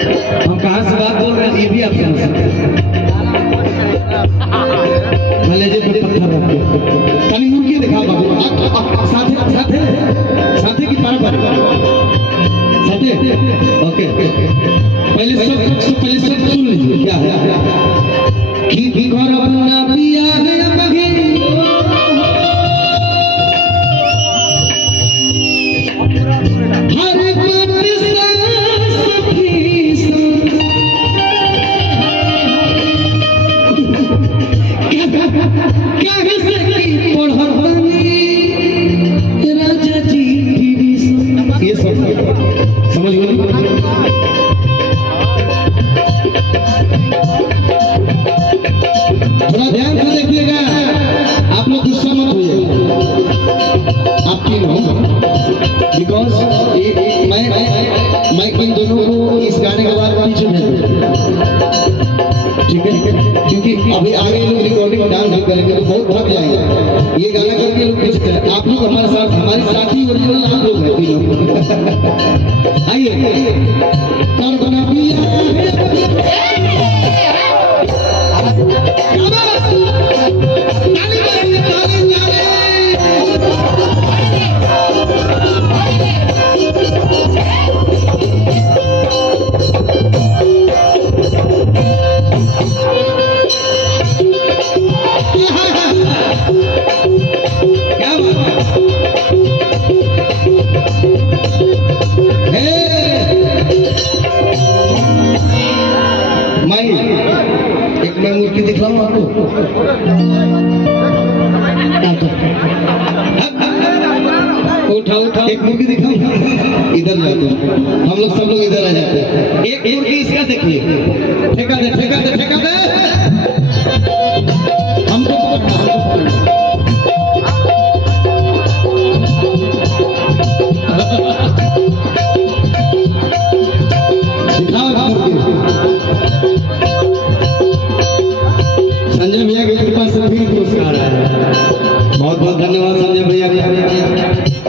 हम कहाँ से बात बोल रहे हैं ये भी आप समझ सकते हैं। कलेजे पे पत्थर रख के कहीं मुर्गी दिखा बाबू साथे साथे साथे की पार साथे ओके पहले सब सुन लीजिए क्या है कि घर अपना पिया गया बगे हर बात सखी क्या राजा जी ये सब समझ गए। थोड़ा ध्यान से देखिएगा, आप लोग गुस्सा मत होइए, आपकी ना बिकॉज मैं इन दोनों को इस गाने के बाद पीछे भेज दूँ, ठीक है, क्योंकि अभी आगे लोग रिकॉर्डिंग डांस भी करेंगे तो बहुत थक जाएंगे। ये गाना करके लोग पीछे चले, आप लोग हमारे साथ, हमारी साथी ओरिजिनल आप लोग हैं तीनों। आइए कर बना पिया मूर्ति दिखलाऊं आपको, उठा उठा एक मूर्ति दिखाऊं, इधर जाते हैं हम लोग, सब लोग इधर आ जाते हैं। एक मूर्ति इसका देखिए, ठेका दे ठेका दे ठेका दे, हमको संजय भैया की कृपा से भी पुरस्कार आया है। बहुत बहुत धन्यवाद संजय भैया का,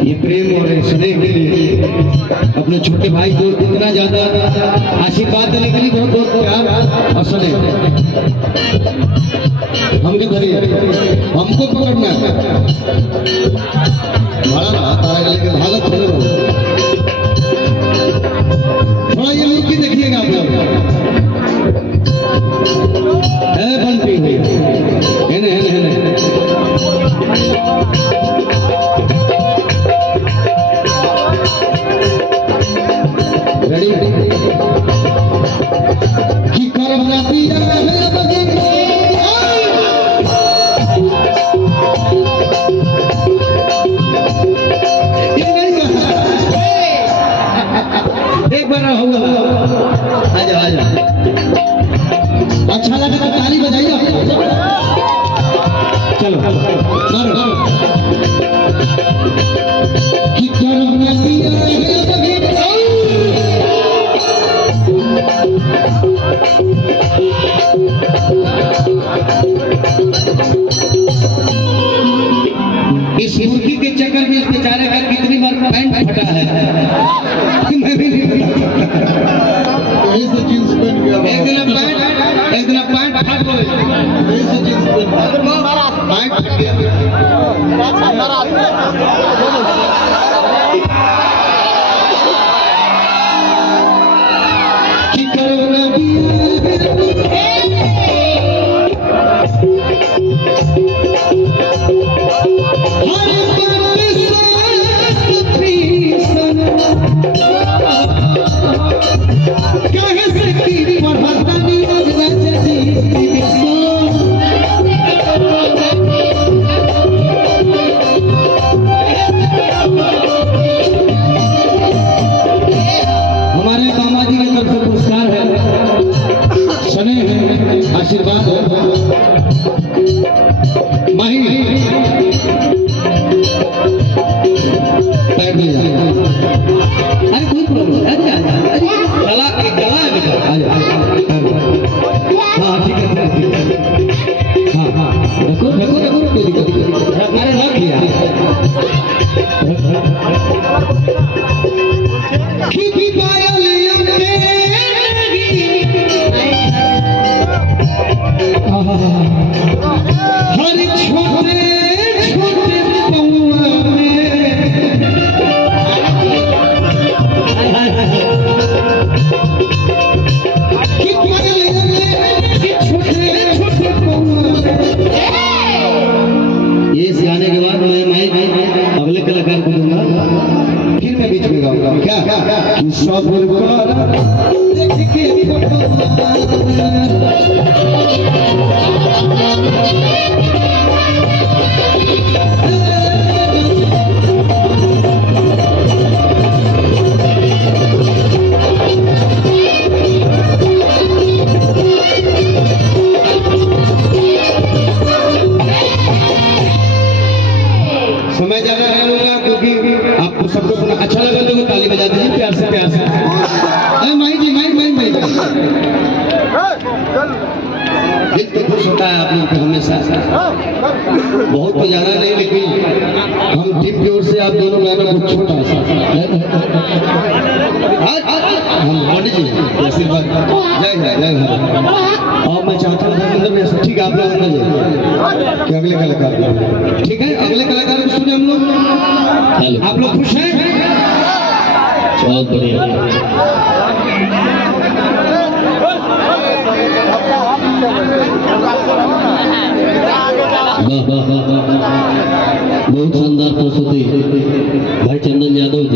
ये प्रेम और स्नेह के लिए, अपने छोटे भाई को इतना ज्यादा आशीर्वाद देने के लिए बहुत बहुत प्यार और स्नेह। हमको धरिए, हमको पकड़ना है, भागत थोड़ा ये लुकी देखिएगा आप लोग, बनती हुई हेने हेने हेने रेडी की करम ना पिया मेरा बगी एक बार होगा, आजा आजा, अच्छा लगा तो ताली बजाइए। चलो मारो कि करम ना पिया मेरा बगी इस मुर्गी के चक्कर में इस बेचारे का कितनी बार पैंट फटा है, मैं भी नहीं पता। जींस पहन गया, एक दिन पैंट फट गई, जींस पैंट फट गया। कि करो ना आशीर्वाद हो माही पैर ले जा, अरे कोई प्रॉब्लम, अरे गला गला है बेटा, हाँ ठीक है, हाँ हाँ रखो रखो रखो, कोई दिक्कत नहीं, अरे रख लिया। की पायल तुम्हारा देख के समय ज्यादा नहीं लूंगा क्योंकि आपको सबको सुना अच्छा लगा तो ताली बजा दीजिए प्यार से प्यार से। अरे माई जी माई दिल तो खुश होता है आप लोग को हमेशा, बहुत तो ज्यादा नहीं लेकिन हम टीम की ओर से आप दोनों बहनों को छोटा सा हम पंडित जी आशीर्वाद जय जय। और मैं चाहता हूँ धर्मेंद्र में ठीक है आप लोग अंदर जाइए कि अगले कलाकार ठीक है, अगले कलाकार को सुने हम लोग। आप लोग खुश हैं? बहुत बढ़िया।